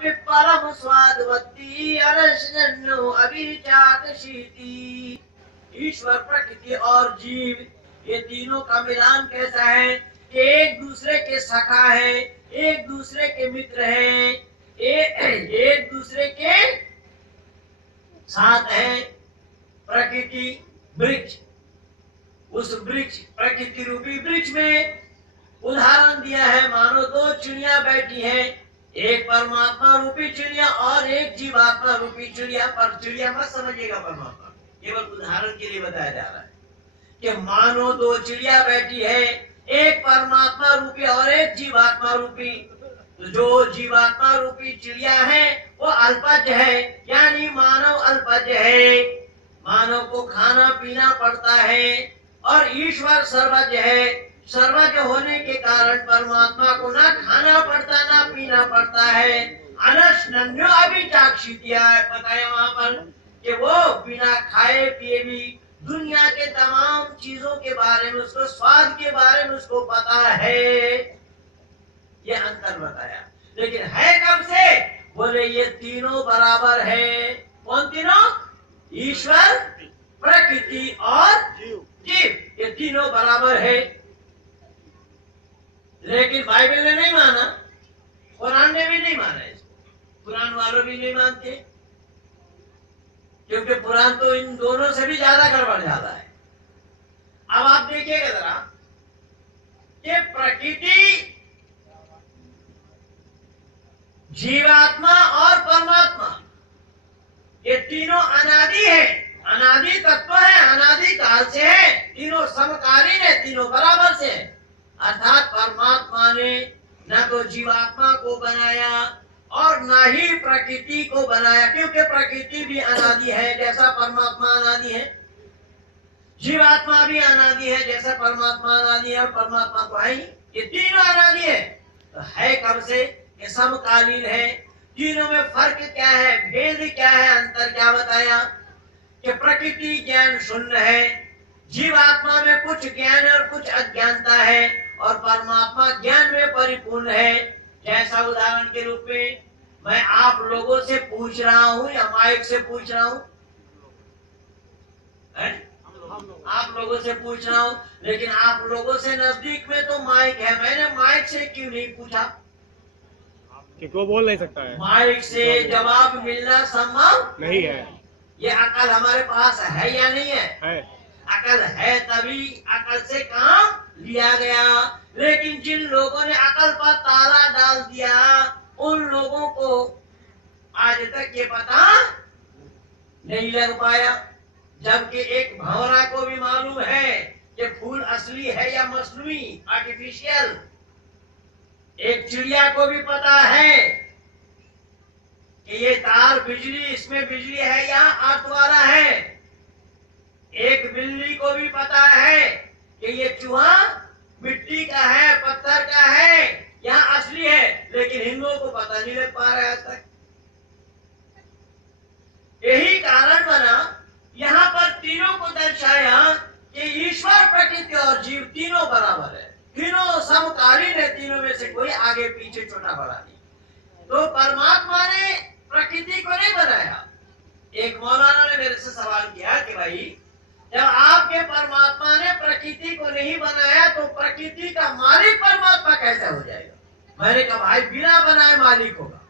परम स्वादवती अरसनो अभिचाकशीति। ईश्वर, प्रकृति और जीव, ये तीनों का मिलान कैसा है? एक दूसरे के सखा है, एक दूसरे के मित्र है, एक दूसरे के साथ है। प्रकृति वृक्ष, उस वृक्ष प्रकृति रूपी वृक्ष में उदाहरण दिया है, मानो दो चिड़िया बैठी हैं, एक परमात्मा रूपी चिड़िया और एक जीवात्मा रूपी चिड़िया। पर चिड़िया मत समझिएगा परमात्मा, केवल उदाहरण के लिए बताया जा रहा है कि मानो दो चिड़िया बैठी है, एक परमात्मा रूपी और एक जीवात्मा रूपी। तो जो जीवात्मा रूपी चिड़िया है वो अल्पज्ञ है, यानी मानव अल्पज्ञ है। मानव को खाना पीना पड़ता है और ईश्वर सर्वज्ञ है। सर्वज्ञ होने के कारण परमात्मा को ना खाना पड़ता ना पीना पड़ता है। अनशनन्यो अभिचाक्षितिया बताया वहां पर कि वो बिना खाए पिए भी दुनिया के तमाम चीजों के बारे में, उसको स्वाद के बारे में उसको पता है। ये अंतर बताया, लेकिन है कब से? बोले ये तीनों बराबर है। कौन तीनों? ईश्वर, प्रकृति और जीव, ये तीनों बराबर है। लेकिन बाइबल ने नहीं माना, कुरान ने भी नहीं माना इसको, कुरान वालों भी नहीं मानते, क्योंकि पुराण तो इन दोनों से भी ज्यादा गड़बड़ ज्यादा है। अब आप देखिएगा जरा कि प्रकृति, जीवात्मा और परमात्मा, ये तीनों अनादि है, अनादि तत्व है, अनादि काल से है, तीनों समकालीन है, तीनों बराबर से है। अर्थात परमात्मा ने न तो जीवात्मा को बनाया और न ही प्रकृति को बनाया, क्योंकि प्रकृति भी अनादि है जैसा परमात्मा अनादि है, जीवात्मा भी अनादि है जैसा परमात्मा अनादि है, और परमात्मा तो है ही। ये तीनों अनादि है। तो है कब से? ये समकालीन है। तीनों में फर्क क्या है, भेद क्या है, अंतर क्या बताया कि प्रकृति ज्ञान शून्य है, जीवात्मा में कुछ ज्ञान और कुछ अज्ञानता है, और परमात्मा ज्ञान में परिपूर्ण है। जैसा उदाहरण के रूप में मैं आप लोगों से पूछ रहा हूं या माइक से पूछ रहा हूं, आप लोगों से पूछ रहा हूं, लेकिन आप लोगों से नजदीक में तो माइक है, मैंने माइक से क्यों नहीं पूछा? क्योंकि वो बोल नहीं सकता है, माइक से जवाब मिलना संभव नहीं है। ये अकल हमारे पास है या नहीं है? अकल है तभी अकल से काम लिया गया। लेकिन जिन लोगों ने अकल पर ताला डाल दिया, उन लोगों को आज तक ये पता नहीं लग पाया। जबकि एक भंवरा को भी मालूम है कि फूल असली है या मसनूई, आर्टिफिशियल। एक चिड़िया को भी पता है कि ये तार बिजली, इसमें बिजली है या अर्थ वाला है। एक बिल्ली को भी पता है कि ये चूहा मिट्टी का है, पत्थर का है या असली है, लेकिन हिंदुओं को पता नहीं लग पा रहा है आज तक। यही कारण बना यहाँ पर तीनों को दर्शाया कि ईश्वर, प्रकृति और जीव तीनों बराबर है, तीनों समकालीन है, तीनों में से कोई आगे पीछे छोटा बड़ा नहीं। तो परमात्मा ने प्रकृति को नहीं बनाया। एक मौलाना ने मेरे से सवाल किया कि भाई जब आपके परमात्मा ने प्रकृति को नहीं बनाया तो प्रकृति का मालिक परमात्मा कैसे हो जाएगा? मैंने कहा भाई बिना बनाए मालिक होगा।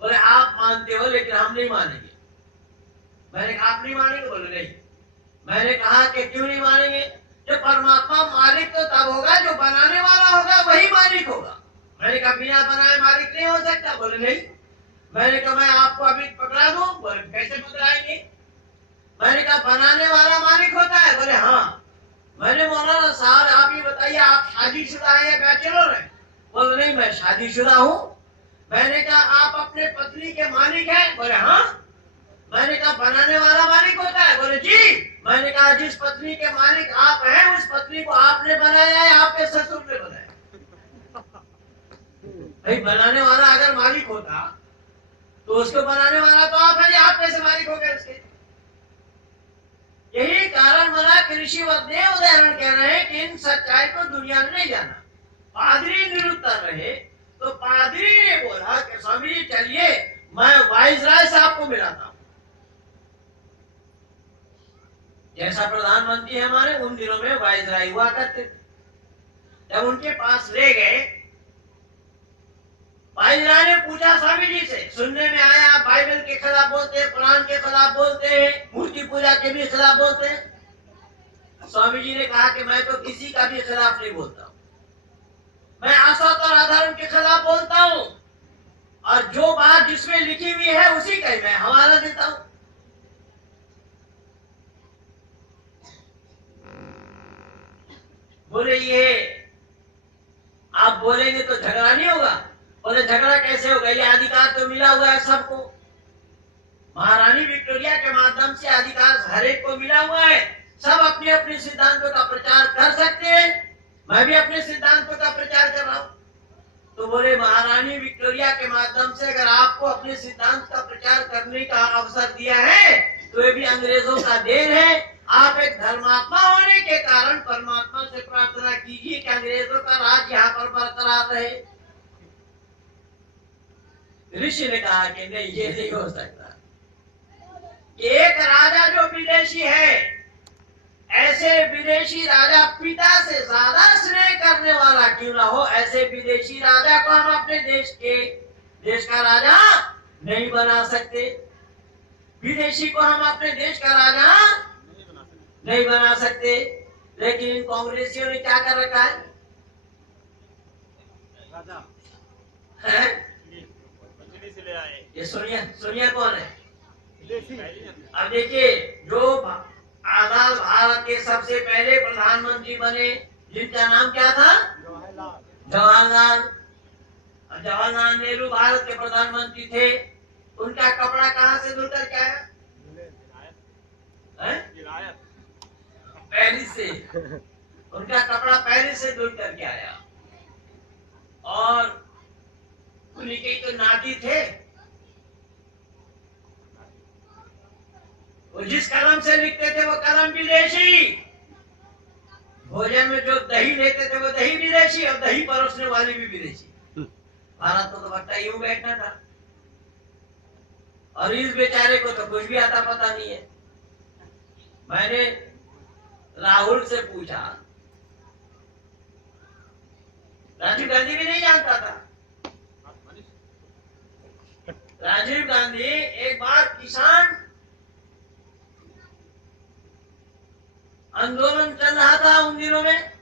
बोले आप मानते हो लेकिन हम नहीं मानेंगे। मैंने कहा आप नहीं मानेंगे? बोले नहीं। मैंने कहा कि क्यों नहीं मानेंगे? जो परमात्मा मालिक तो तब होगा जो बनाने वाला होगा, वही मालिक होगा। मैंने कहा बिना बनाए मालिक नहीं हो सकता? बोले नहीं। मैंने कहा मैं आपको अभी पकड़ा दूं? बोले कैसे पकड़ाएंगे? मैंने कहा बनाने वाला मालिक होता है? बोले हाँ। मैंने मौलाना साहब आप ये बताइए आप शादीशुदा है या बैचलर है? बोले नहीं मैं शादीशुदा हूँ। मैंने कहा आप अपने पत्नी के मालिक हैं? बोले हाँ। मैंने कहा बनाने वाला मालिक होता है? बोले जी। मैंने कहा जिस पत्नी के मालिक आप हैं उस पत्नी को आपने बनाया है, आपके ससुर ने बनाया? भाई बनाने वाला अगर मालिक होता तो उसको बनाने वाला तो आप है, आप कैसे मालिक हो गए उसके? यही कारण बना कि ऋषि वैज्ञ उदाहरण कह रहे हैं कि इन सच्चाई को दुनिया ने नहीं जाना। पादरी निरुत्तर रहे तो पादरी ने बोला कि स्वामी जी चलिए, मैं वाइसराय से आपको मिलाता हूं। जैसा प्रधानमंत्री हमारे उन दिनों में वाइसराय हुआ करते थे। जब उनके पास ले गए, वाइसराय ने पूछा स्वामी जी से, सुनने में आया आप बाइबल के खिलाफ बोलते हैं, कुरान के खिलाफ बोलते हैं, मूर्ति पूजा के भी खिलाफ बोलते हैं। स्वामी जी ने कहा कि मैं तो किसी का भी खिलाफ नहीं बोलता हूं, मैं असत और अधर्म के खिलाफ बोलता हूं, और जो बात जिसमें लिखी हुई है उसी का ही मैं हवाला देता हूं। बोले ये आप बोलेंगे तो झगड़ा नहीं होगा। बोले झगड़ा कैसे होगा, ये अधिकार तो मिला हुआ है सबको। महारानी विक्टोरिया के माध्यम से अधिकार हर एक को मिला हुआ है, सब अपने अपने सिद्धांतों का प्रचार कर सकते हैं। मैं भी अपने सिद्धांतों का प्रचार कर रहा हूं। तो बोले महारानी विक्टोरिया के माध्यम से अगर आपको अपने सिद्धांत का प्रचार करने का अवसर दिया है तो ये भी अंग्रेजों का देन है। आप एक धर्मात्मा होने के कारण परमात्मा से प्रार्थना कीजिए कि अंग्रेजों का राज यहाँ पर बरकरार रहे। ऋषि ने कहा कि नहीं, ये नहीं हो सकता। एक राजा जो विदेशी है, ऐसे विदेशी राजा पिता से ज्यादा स्नेह करने वाला क्यों ना हो, ऐसे विदेशी राजा को हम अपने देश का राजा नहीं बना सकते। विदेशी को हम अपने देश का राजा नहीं बना सकते। लेकिन इन कांग्रेसियों ने क्या कर रखा है? ये सोनिया कौन है? अब देखिए, जो आजाद भारत के सबसे पहले प्रधानमंत्री बने, जिनका नाम क्या था? जवाहरलाल नेहरू भारत के प्रधानमंत्री थे। उनका कपड़ा कहाँ से धुल कर क्या है? पेरिस से। उनका कपड़ा पेरिस से धुल करके आया। और उन्हीं के तो नाती थे। वो जिस कलम से लिखते थे वो कलम विदेशी। भोजन में जो दही लेते थे वो दही विदेशी, और दही परोसने वाली भी विदेशी। भारत को तो बट्टा यूं बैठना था, और इस बेचारे को तो कुछ भी आता पता नहीं है। मैंने राहुल से पूछा, राजीव गांधी भी नहीं जानता था। राजीव गांधी एक बार किसान आंदोलन चल रहा था उन दिनों में,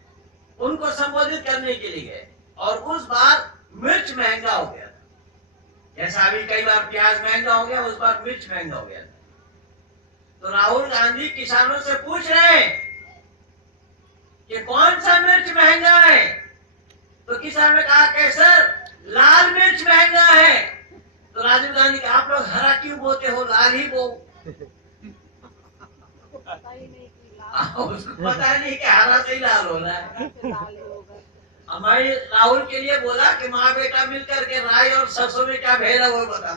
उनको संबोधित करने के लिए गए, और उस बार मिर्च महंगा हो गया था। जैसा अभी कई बार प्याज महंगा हो गया, उस बार मिर्च महंगा हो गया था। तो राहुल गांधी किसानों से पूछ रहे हैं कि कौन सा मिर्च महंगा है? तो किसान ने कहा कि सर लाल मिर्च महंगा है। तो राजीव गांधी कहा आप लोग हरा क्यों बोते हो, लाल ही बो। उसको पता नहीं कि हरा से ही लाल हो रहा है। हमारे राहुल के लिए बोला कि माँ बेटा मिलकर के राई और सरसों में क्या भेद है वो बता।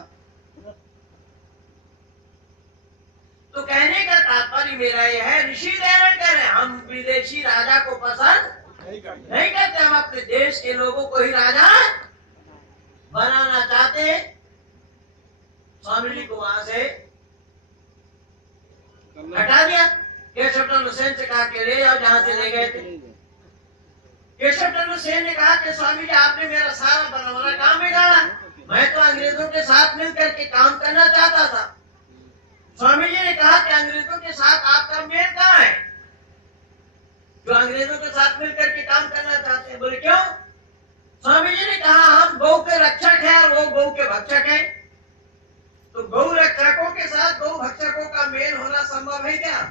तो कहने का तात्पर्य मेरा यह है, ऋषि दयानंद कह रहे हैं हम विदेशी राजा को पसंद नहीं करते, हम अपने देश के लोगों को ही राजा बनाना चाहते हैं। स्वामी जी को वहां से हटा दिया। केशव चंद्र सेन से कहा कि ले जाओ जहां से ले गए थे। केशव चंद्र सेन ने कहा कि स्वामी जी आपने मेरा सारा बनवाना काम बिगाड़ा, मैं तो अंग्रेजों के साथ मिलकर के काम करना चाहता था। स्वामी जी ने कहा कि अंग्रेजों के साथ आपका मेल कहाँ है, जो अंग्रेजों के साथ मिलकर के काम करना चाहते हैं? बोले क्यों? स्वामी जी ने कहा हम गौ के रक्षक हैं और वो गौ के भक्षक हैं। तो गौ रक्षकों के साथ गौ भक्षकों का मेल होना संभव है क्या?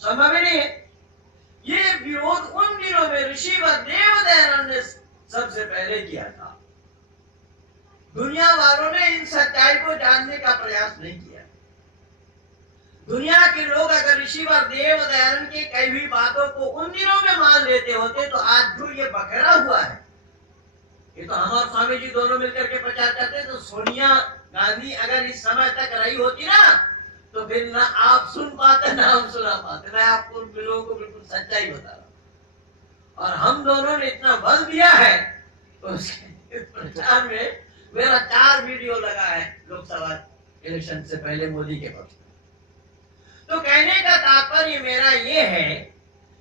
संभव ही नहीं है। ये विरोध उन दिनों में ऋषि व देव दयानंद ने सबसे पहले किया था। दुनिया वालों ने इन सच्चाई को जानने का प्रयास नहीं किया। दुनिया के लोग अगर ऋषि व देव दयानंद की कई भी बातों को उन दिनों में मान लेते होते तो आज जो ये बखेड़ा हुआ है, ये तो हम और स्वामी जी दोनों मिलकर के प्रचार करते। तो सोनिया गांधी अगर इस समय तक रही होती ना, तो फिर ना आप सुन पाते ना हम सुना पाते। मैं आपको लोगों को बिल्कुल सच्चाई बता रहा हूं। और हम दोनों ने इतना बल दिया है उसके प्रचार में मेरा 4 वीडियो लगा है लोकसभा इलेक्शन से पहले मोदी के पक्ष में। तो कहने का तात्पर्य मेरा ये है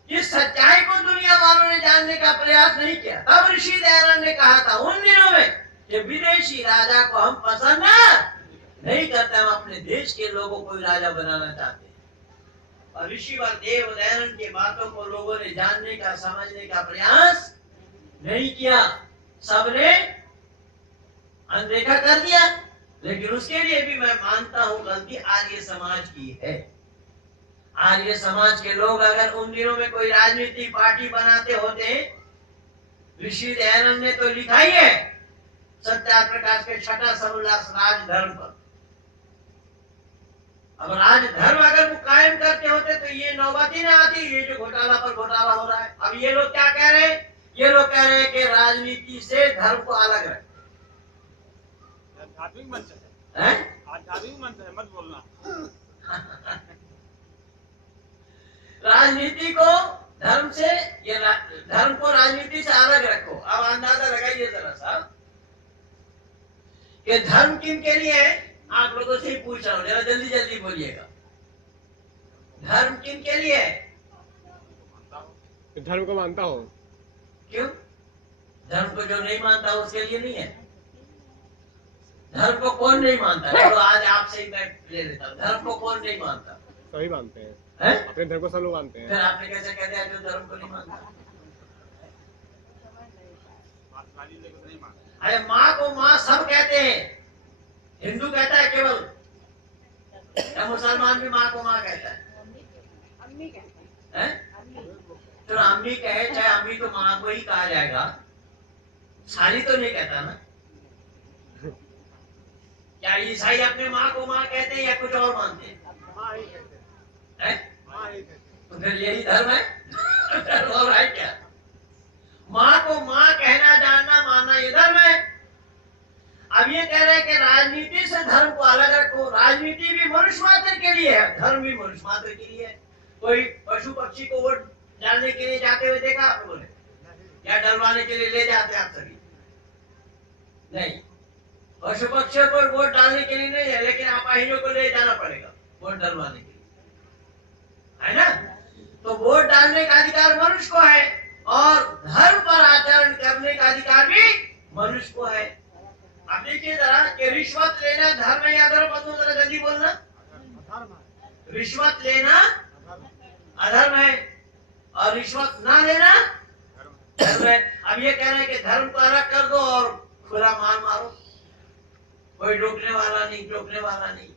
कि सच्चाई को दुनिया वालों ने जानने का प्रयास नहीं किया। तब ऋषि दयानंद ने कहा था उन दिनों में कि विदेशी राजा को हम पसंद नहीं करते, हम अपने देश के लोगों को राजा बनाना चाहते हैं। और ऋषि देव दयानंद की बातों को लोगों ने जानने का, समझने का प्रयास नहीं किया, सबने अनदेखा कर दिया। लेकिन उसके लिए भी मैं मानता हूं गलती आर्य समाज की है। आर्य समाज के लोग अगर उन दिनों में कोई राजनीतिक पार्टी बनाते होते, ऋषि दयानंद ने तो लिखा ही है सत्याप्रकाश के छठा समोल्लास राजधर्म पर। अब राजधर्म अगर वो कायम करते होते तो ये नौबत ही ना आती, ये जो घोटाला पर घोटाला हो रहा है। अब ये लोग क्या कह रहे हैं? ये लोग कह रहे हैं कि राजनीति से धर्म को अलग रखें। आध्यात्मिक मंच है, आध्यात्मिक मंच है, मत बोलना। राजनीति को धर्म से, ये धर्म को राजनीति से अलग रखो। अब अंदाजा लगाइए जरा सा कि धर्म किन के लिए है। आप लोगों से ही पूछ रहा हूं, जरा जल्दी जल्दी बोलिएगा। धर्म किन के लिए है? धर्म को मानता हूं। क्यों? धर्म को जो नहीं मानता उसके लिए नहीं है। धर्म को कौन नहीं मानता है? तो आज आपसे ही मैं ले लेता हूं, धर्म को कौन नहीं मानता? सभी मानते हैं, है? अपने धर्म को सब लोग मानते हैं। फिर आपने कैसे कह दिया जो धर्म को नहीं मानता? अरे माँ को माँ सब कहते हैं। हिंदू कहता है केवल, या मुसलमान भी माँ को माँ कहता है? अम्मी कहते हैं? तो अम्मी कहे चाहे अम्मी, तो माँ को ही कहा जाएगा। साली तो नहीं कहता ना। क्या ईसाई अपने माँ को माँ कहते हैं या कुछ और मानते हैं? तो फिर यही धर्म है और है क्या? माँ को माँ कहना, जानना, मानना ये धर्म है। अब ये कह रहे हैं कि राजनीति से धर्म को अलग रखो। राजनीति भी मनुष्य मात्र के लिए है, धर्म भी मनुष्य मात्र के लिए है। कोई पशु पक्षी को वोट डालने के लिए जाते हुए देखा आप लोगों ने? या डलवाने के लिए ले जाते आप सभी? नहीं, पशु पक्षियों को वोट डालने के लिए नहीं है, लेकिन अपाहिजों को ले जाना पड़ेगा वोट डलवाने के लिए, है ना? तो वोट डालने का अधिकार मनुष्य को है और धर्म पर आचरण करने का अधिकार भी मनुष्य को है। अब देखिए जरा कि रिश्वत लेना धर्म है या अधर्म? बंधु जरा जल्दी बोलना। रिश्वत लेना अधर्म है और रिश्वत ना लेना धर्म है। अब ये कह रहे हैं कि धर्म को अलग कर दो और खुला मार मारो, कोई रोकने वाला नहीं, टोकने वाला नहीं।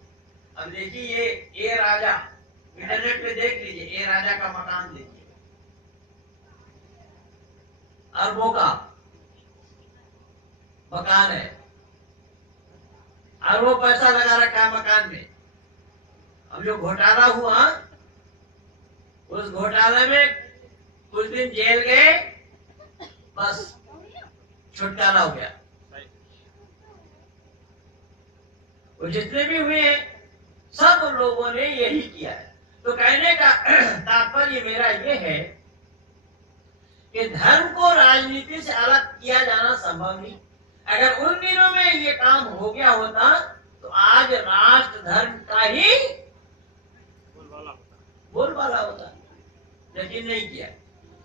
अब देखिए ये राजा, इंटरनेट पे देख लीजिए, ये राजा का मकान देखिए, अरबों का मकान है, अरबों पैसा लगा रखा है मकान में। अब जो घोटाला हुआ, उस घोटाले में कुछ दिन जेल गए, बस छुटकारा हो गया। वो जितने भी हुए हैं सब लोगों ने यही किया है। तो कहने का तात्पर्य मेरा ये है कि धर्म को राजनीति से अलग किया जाना संभव नहीं। अगर उन दिनों में ये काम हो गया होता तो आज राष्ट्र धर्म का ही बोलबाला होता, लेकिन नहीं किया।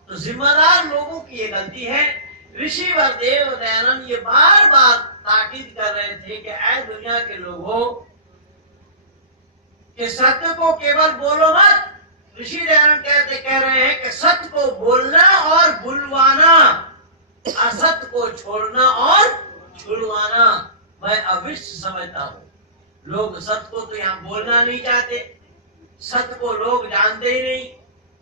तो जिम्मेदार लोगों की ये गलती है। ऋषि देव दयानंद ये बार बार ताकीद कर रहे थे कि ऐ दुनिया के लोगों, कि सत्य को केवल बोलो मत। ऋषि दयानंद कह रहे हैं कि सत्य को बोलना और बुलवाना, असत्य को छोड़ना और छुड़वाना मैं अवश्य समझता हूँ। लोग सत्य को तो यहाँ बोलना नहीं चाहते, सत्य को लोग जानते ही नहीं,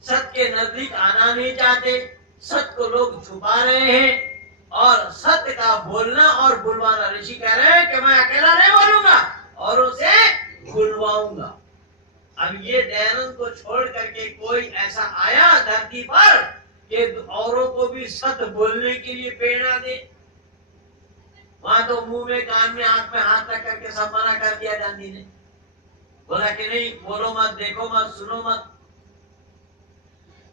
सत्य के नजदीक आना नहीं चाहते, सत्य को लोग छुपा रहे हैं और सत्य का बोलना और बुलवाना। ऋषि कह रहे हैं कि मैं अकेला नहीं बोलूंगा, औरों से बुलवाऊंगा। अब ये दयानंद को छोड़ करके कोई ऐसा आया धरती पर कि औरों को भी सत्य बोलने के लिए प्रेरणा दे? वहां तो मुंह में, कान में, आंख में हाथ रख करके सब मना कर दिया गांधी ने। बोला कि नहीं, बोलो मत, देखो मत, सुनो मत।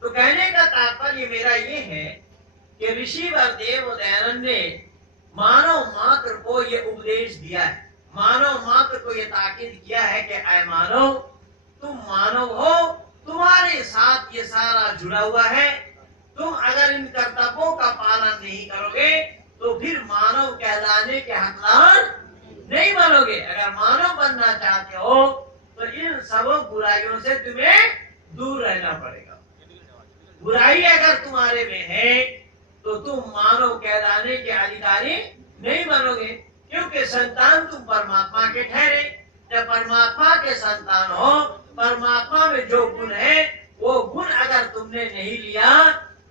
तो कहने का तात्पर्य मेरा ये है कि ऋषि देव दयानंद ने मानव मात्र को ये उपदेश दिया है, मानव मात्र को ये ताकीद किया है कि ऐ मानव, तुम मानव हो, तुम्हारे साथ ये सारा जुड़ा हुआ है। तुम अगर इन कर्तव्यों का पालन नहीं करोगे तो फिर मानव कहलाने के हकदार नहीं बनोगे। अगर मानव बनना चाहते हो तो इन सब बुराइयों से तुम्हें दूर रहना पड़ेगा। बुराई अगर तुम्हारे में है तो तुम मानव कहलाने के अधिकारी नहीं बनोगे, क्योंकि संतान तुम परमात्मा के ठहरे। जब परमात्मा के संतान हो, परमात्मा में जो गुण है वो गुण अगर तुमने नहीं लिया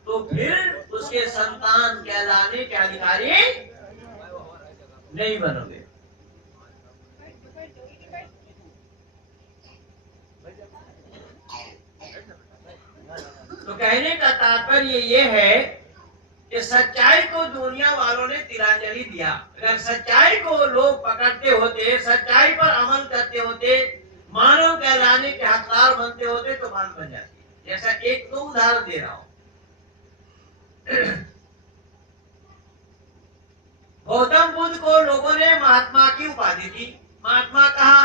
तो फिर उसके संतान कहलाने के अधिकारी नहीं बनोगे। तो कहने का तात्पर्य ये है कि सच्चाई को दुनिया वालों ने तिलांजलि दिया। अगर सच्चाई को लोग पकड़ते होते, सच्चाई पर अमल करते होते, मानव कहलाने के हकदार बनते होते तो बात बन जाती। जैसा एक तो उदाहरण दे रहा हूं, गौतम बुद्ध को लोगों ने महात्मा की उपाधि दी। महात्मा कहा,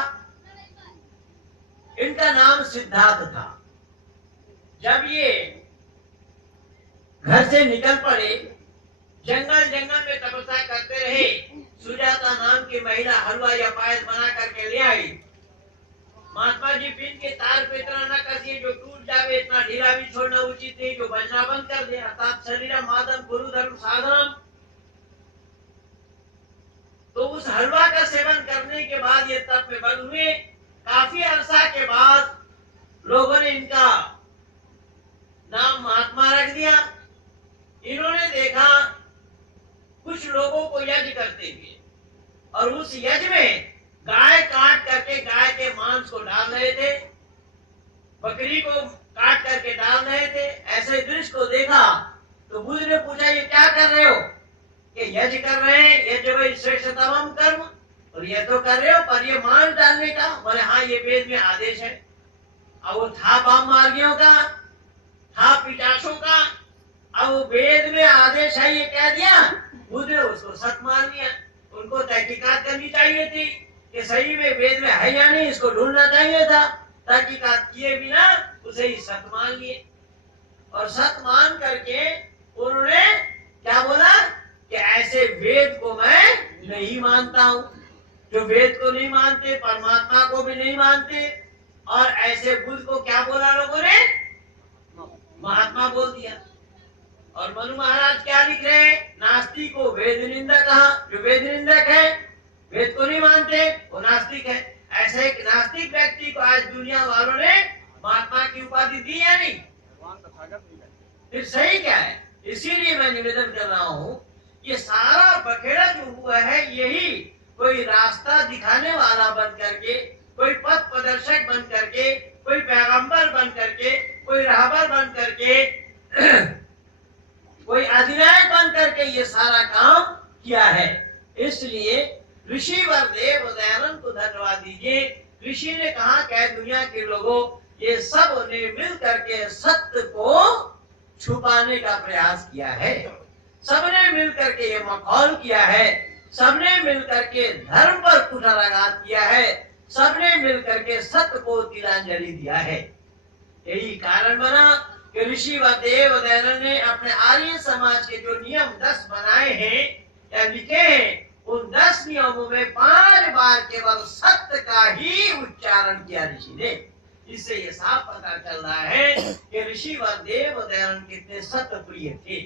इनका नाम सिद्धार्थ था। जब ये घर से निकल पड़े, जंगल जंगल में तपस्या करते रहे, सुजाता नाम की महिला हलवा या पायस बना करके ले आई। महात्मा जी पिन के तार पे इतना न कसिए जो टूट जावे, इतना ढीला भी छोड़ना उचित नहीं जो बजना बंद कर दे। अर्थात शरीरम मादम गुरु धर्म साधनम। तो उस हलवा का सेवन करने के बाद ये तप में बंद हुए। काफी अरसा के बाद लोगों ने इनका नाम महात्मा रख दिया। इन्होंने देखा कुछ लोगों को यज्ञ करते हुए, और उस यज्ञ में गाय काट करके गाय के मांस को डाल रहे थे, बकरी को काट करके डाल रहे थे। ऐसे दृश्य को देखा तो बुद्ध ने पूछा, ये क्या कर रहे हो? कि यज्ञ कर रहे हैं, यज्ञ वही श्रेष्ठतम कर्म, और ये तो कर रहे हो, पर ये मांस डालने का? बोले हाँ, ये वेद में आदेश है। अब वो था वाम मार्गियों का, था पिचासों का, अब वो वेद में आदेश है ये कह दिया, बुद्ध ने उसको सत मान लिया। उनको तहकीकात करनी चाहिए थी कि सही में वेद में है या नहीं, इसको ढूंढना चाहिए था। तहकीकात किए बिना उसे ही सत मान लिए, और सत मान करके उन्होंने क्या बोला कि ऐसे वेद को मैं नहीं मानता हूं। जो वेद को नहीं मानते, परमात्मा को भी नहीं मानते, और ऐसे बुद्ध को क्या बोला लोगों ने? महात्मा बोल दिया। और मनु महाराज क्या लिख रहे हैं? नास्तिक को वेद निंदा कहा। जो वेद निंदक है, वेद को नहीं मानते, वो नास्तिक है। ऐसे एक नास्तिक व्यक्ति को आज दुनिया वालों ने महात्मा की उपाधि दी या नहीं? फिर सही क्या है? इसीलिए मैं निवेदन कर रहा हूँ, ये सारा बखेड़ा जो हुआ है, यही कोई रास्ता दिखाने वाला बन करके, कोई पथ प्रदर्शक बन करके, कोई पैगंबर बन करके, कोई राहबर बन करके, कोई अधिनायक बन करके ये सारा काम किया है। इसलिए ऋषि वरदेव दयानंद को धन्यवाद दीजिए। ऋषि ने कहा कि दुनिया के लोगों, ये सब ने मिल करके सत्य को छुपाने का प्रयास किया है। सबने मिल करके ये मखौल किया है, सबने मिल करके धर्म पर कुठाराघात किया है, सबने मिल करके सत्य को तिलांजलि दिया है। यही कारण बना कि ऋषि व देव दयानंद ने अपने आर्य समाज के जो नियम 10 बनाए हैं या लिखे हैं, उन 10 नियमों में 5 बार केवल सत्य का ही उच्चारण किया ऋषि ने। इससे ये साफ पता चल रहा है कि ऋषि व देव दयानंद कितने सत्य प्रिय थे।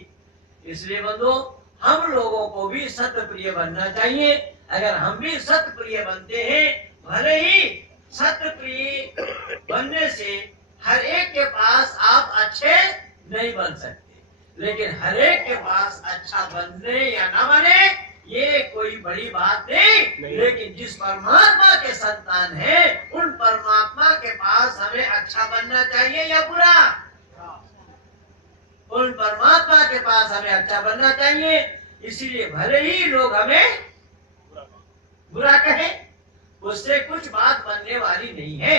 इसलिए बंधु, हम लोगों को भी सत्य प्रिय बनना चाहिए। अगर हम भी सत्य प्रिय बनते हैं, भले ही सत्य प्रिय बनने से हर एक के पास आप अच्छे नहीं बन सकते, लेकिन हर एक के पास अच्छा बनने या ना बने ये कोई बड़ी बात नहीं। लेकिन जिस परमात्मा के संतान हैं, उन परमात्मा के पास हमें अच्छा बनना चाहिए या बुरा? उन परमात्मा के पास हमें अच्छा बनना चाहिए। इसीलिए भले ही लोग हमें बुरा कहें, उससे कुछ बात बनने वाली नहीं है।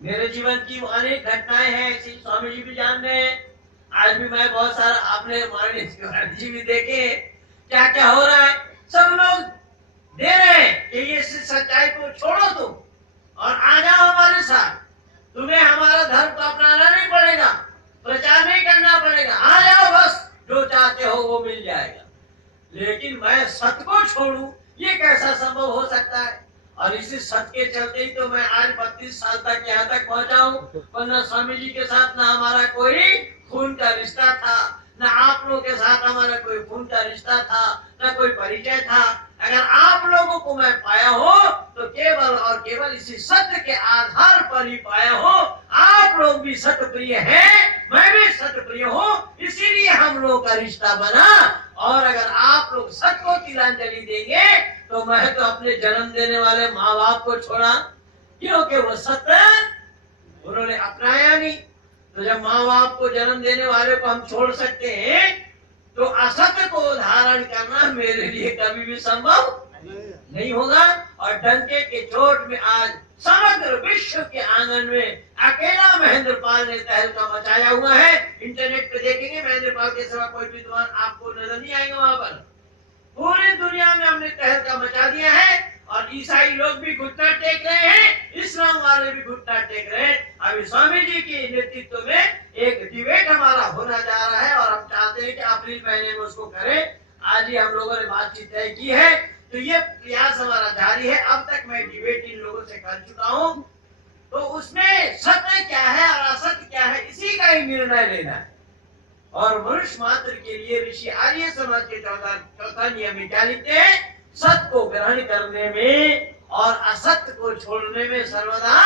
मेरे जीवन की अनेक घटनाएं हैं, ऐसी स्वामी जी भी जान रहे हैं। आज भी मैं बहुत सारा, आपने माननीय जी भी देखे क्या क्या हो रहा है। सब लोग दे रहे हैं कि ये सच्चाई को छोड़ो तुम और आ जाओ हमारे साथ, तुम्हें हमारा धर्म को अपनाना नहीं पड़ेगा, प्रचार नहीं करना पड़ेगा, आ जाओ बस, जो चाहते हो वो मिल जाएगा। लेकिन मैं सत्य को छोड़ूं, ये कैसा संभव हो सकता है? और इसी सत्य के चलते ही तो मैं आज 32 साल तक यहाँ तक पहुंचा हूँ। वरना स्वामी जी के साथ ना हमारा कोई खून का रिश्ता था, ना आप लोगों के साथ हमारा कोई खून का रिश्ता था, ना कोई परिचय था। अगर आप लोगों को मैं पाया हो तो केवल और केवल इसी सत्य के आधार पर ही पाया हो। आप लोग भी सत्य प्रिय हैं, मैं भी सत्य प्रिय हूँ, इसीलिए हम लोग का रिश्ता बना। और अगर आप लोग सत्य को तिलांजलि देंगे तो मैं तो अपने जन्म देने वाले माँ बाप को छोड़ा, क्योंकि वो सत्य उन्होंने अपनाया नहीं। तो जब माँ बाप को जन्म देने वाले को हम छोड़ सकते हैं तो असत्य को धारण करना मेरे लिए कभी भी संभव नहीं होगा। और डंके के चोट में आज समग्र विश्व के आंगन में अकेला महेंद्र पाल ने तहलका मचाया हुआ है। इंटरनेट पे देखेंगे महेंद्र पाल के सिवा कोई विद्वान आपको नजर नहीं आएगा वहां पर। पूरी दुनिया में हमने तहलका मचा दिया है और ईसाई लोग भी घुटना टेक रहे हैं, इस्लाम वाले भी घुटना टेक रहे हैं। अभी स्वामी जी के नेतृत्व में एक डिबेट हमारा होना जा रहा है और हम चाहते हैं कि अप्रैल महीने में उसको करें। आज ही हम लोगों ने बातचीत तय की है, तो ये प्रयास हमारा जारी है। अब तक मैं डिबेट इन लोगों से कर चुका हूँ, तो उसमें सत्य क्या है और असत्य क्या है इसी का ही निर्णय लेना है। और मनुष्य मात्र के लिए ऋषि आर्य समाज के चौथा नियम में क्या लिखते हैं? सत्य को ग्रहण करने में और असत्य को छोड़ने में सर्वदा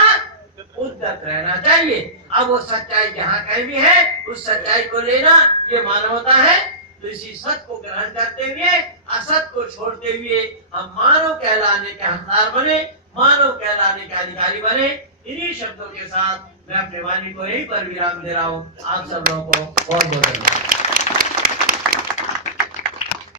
उद्यत रहना चाहिए। अब वो सच्चाई जहाँ कहीं भी है उस सच्चाई को लेना ये मानवता है। तो इसी सत्य को ग्रहण करते हुए असत्य को छोड़ते हुए हम मानव कहलाने के हकदार बने, मानव कहलाने के अधिकारी बने। इन्हीं शब्दों के साथ मैं अपने वाणी को यहीं पर विराम दे रहा हूँ। आप सब लोगों को बहुत बहुत धन्यवाद।